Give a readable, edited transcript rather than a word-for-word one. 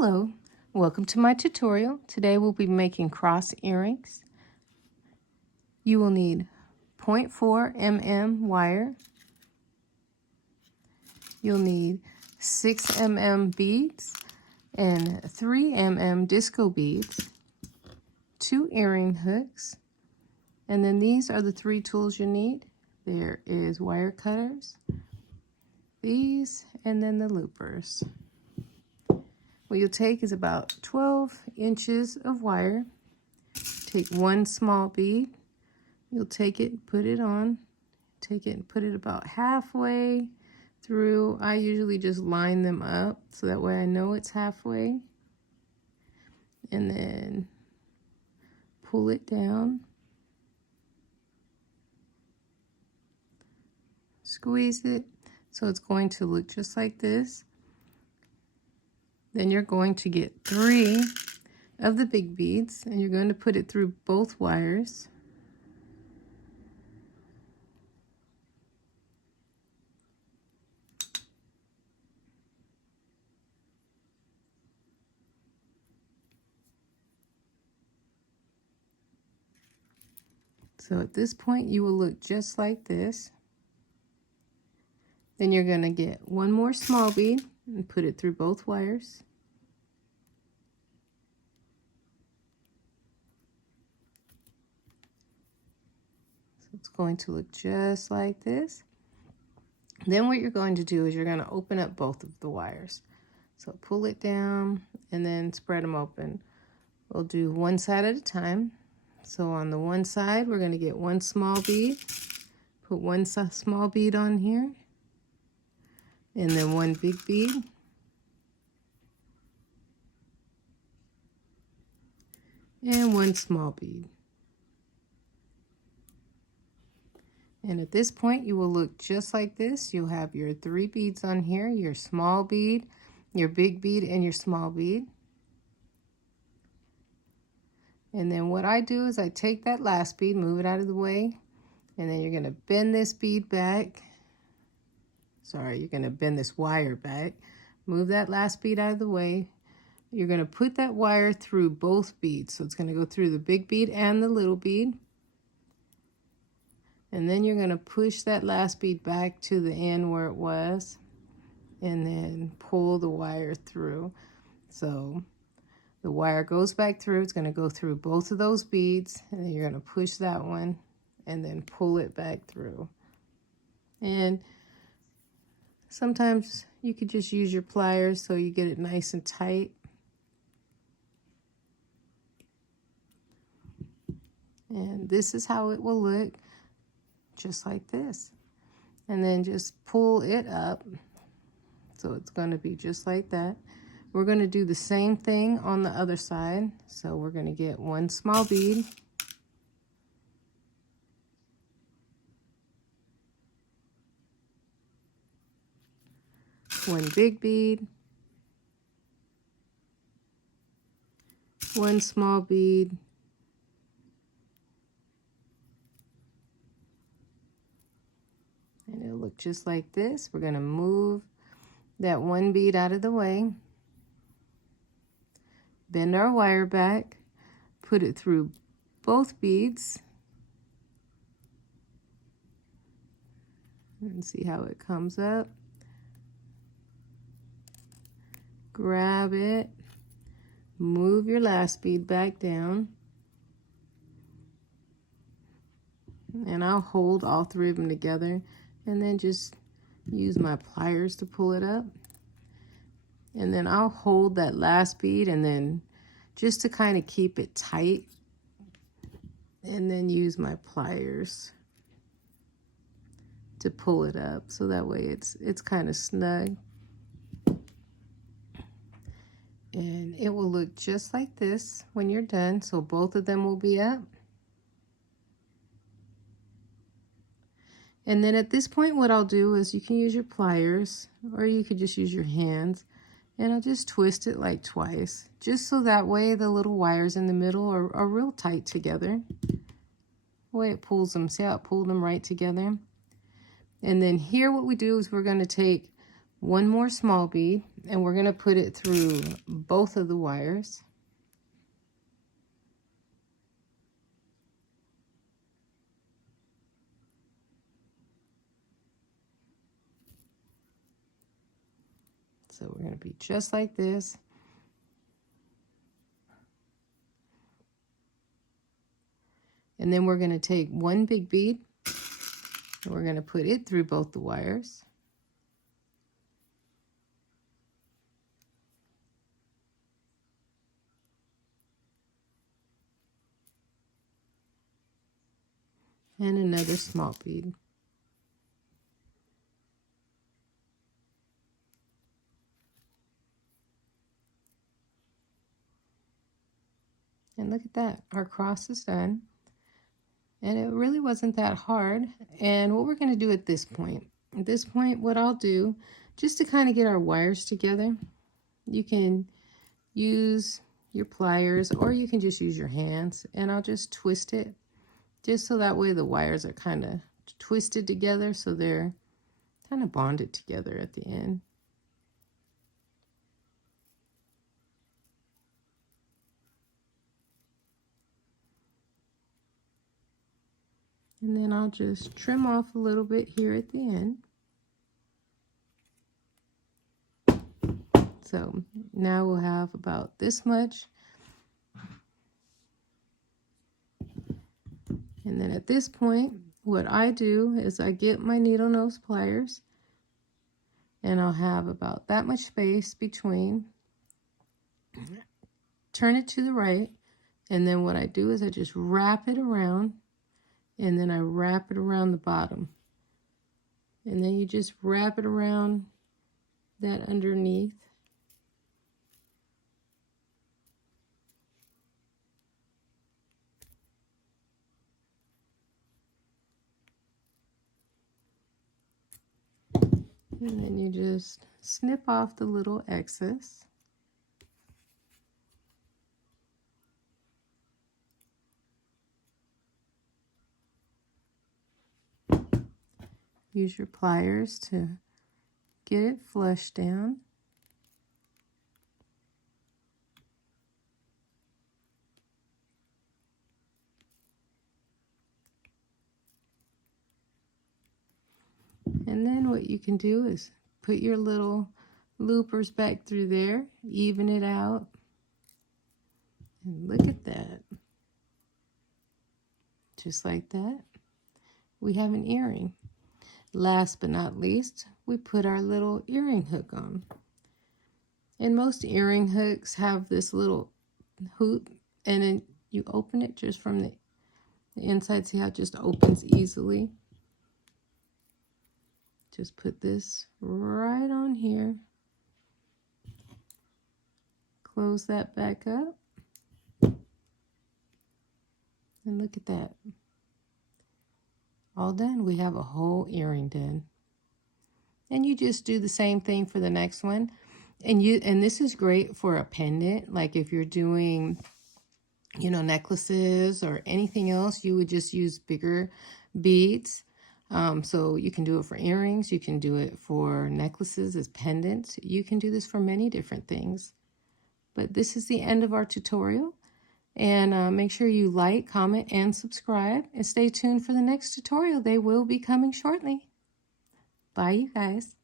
Hello, welcome to my tutorial. Today we'll be making cross earrings. You will need 0.4 mm wire. You'll need 6 mm beads and 3 mm disco beads, 2 earring hooks, and then these are the 3 tools you need. There is wire cutters, these, and then the loopers. What you'll take is about 12 inches of wire. Take 1 small bead. You'll take it, put it on, take it and put it about halfway through. I usually just line them up so that way I know it's halfway. And then pull it down. Squeeze it so it's going to look just like this. Then you're going to get 3 of the big beads and you're going to put it through both wires. So at this point you will look just like this. Then you're going to get 1 more small bead and put it through both wires. So it's going to look just like this. Then what you're going to do is you're going to open up both of the wires. So pull it down and then spread them open. We'll do one side at a time. So on the one side, we're going to get 1 small bead, put 1 small bead on here, and then 1 big bead. And 1 small bead. And at this point, you will look just like this. You'll have your 3 beads on here, your small bead, your big bead, and your small bead. And then what I do is I take that last bead, move it out of the way, and then you're going to bend this bead back. Sorry, you're going to bend this wire back. Move that last bead out of the way. You're going to put that wire through both beads. So it's going to go through the big bead and the little bead. And then you're going to push that last bead back to the end where it was. And then pull the wire through. So the wire goes back through. It's going to go through both of those beads. And then you're going to push that one. And then pull it back through. And sometimes you could just use your pliers so you get it nice and tight. And this is how it will look, just like this. And then just pull it up. So it's going to be just like that. We're going to do the same thing on the other side. So we're going to get 1 small bead. One big bead. 1 small bead. And it'll look just like this. We're going to move that 1 bead out of the way. Bend our wire back. Put it through both beads. And see how it comes up. Grab it. Move your last bead back down. And I'll hold all 3 of them together. And then just use my pliers to pull it up. And then I'll hold that last bead and then just to kind of keep it tight. And then use my pliers to pull it up. So that way it's kind of snug. And it will look just like this when you're done. So both of them will be up. And then at this point, what I'll do is you can use your pliers or you could just use your hands. And I'll just twist it like twice. Just so that way the little wires in the middle are real tight together. The way it pulls them. See how it pulled them right together? And then here what we do is we're going to take one more small bead, and we're going to put it through both of the wires. So we're going to be just like this. And then we're going to take one big bead and we're going to put it through both the wires. And another small bead. And look at that, our cross is done. And it really wasn't that hard. And what we're going to do at this point, what I'll do, just to kind of get our wires together, you can use your pliers or you can just use your hands, and I'll just twist it just so that way the wires are kind of twisted together so they're kind of bonded together at the end. And then I'll just trim off a little bit here at the end. So now we'll have about this much. And then at this point, what I do is I get my needle nose pliers, and I'll have about that much space between. Turn it to the right, and then what I do is I just wrap it around, and then I wrap it around the bottom. And then you just wrap it around that underneath. And then you just snip off the little excess. Use your pliers to get it flush down. And then what you can do is put your little loopers back through there, even it out. And look at that. Just like that, we have an earring. Last but not least, we put our little earring hook on. And most earring hooks have this little hoop, and then you open it just from the inside. See how it just opens easily? Just put this right on here. Close that back up. And look at that. All done. We have a whole earring done. And you just do the same thing for the next one. And this is great for a pendant. Like if you're doing, you know, necklaces or anything else, you would just use bigger beads. So you can do it for earrings. You can do it for necklaces as pendants. You can do this for many different things. But this is the end of our tutorial. And make sure you like, comment, and subscribe. And stay tuned for the next tutorial. They will be coming shortly. Bye, you guys.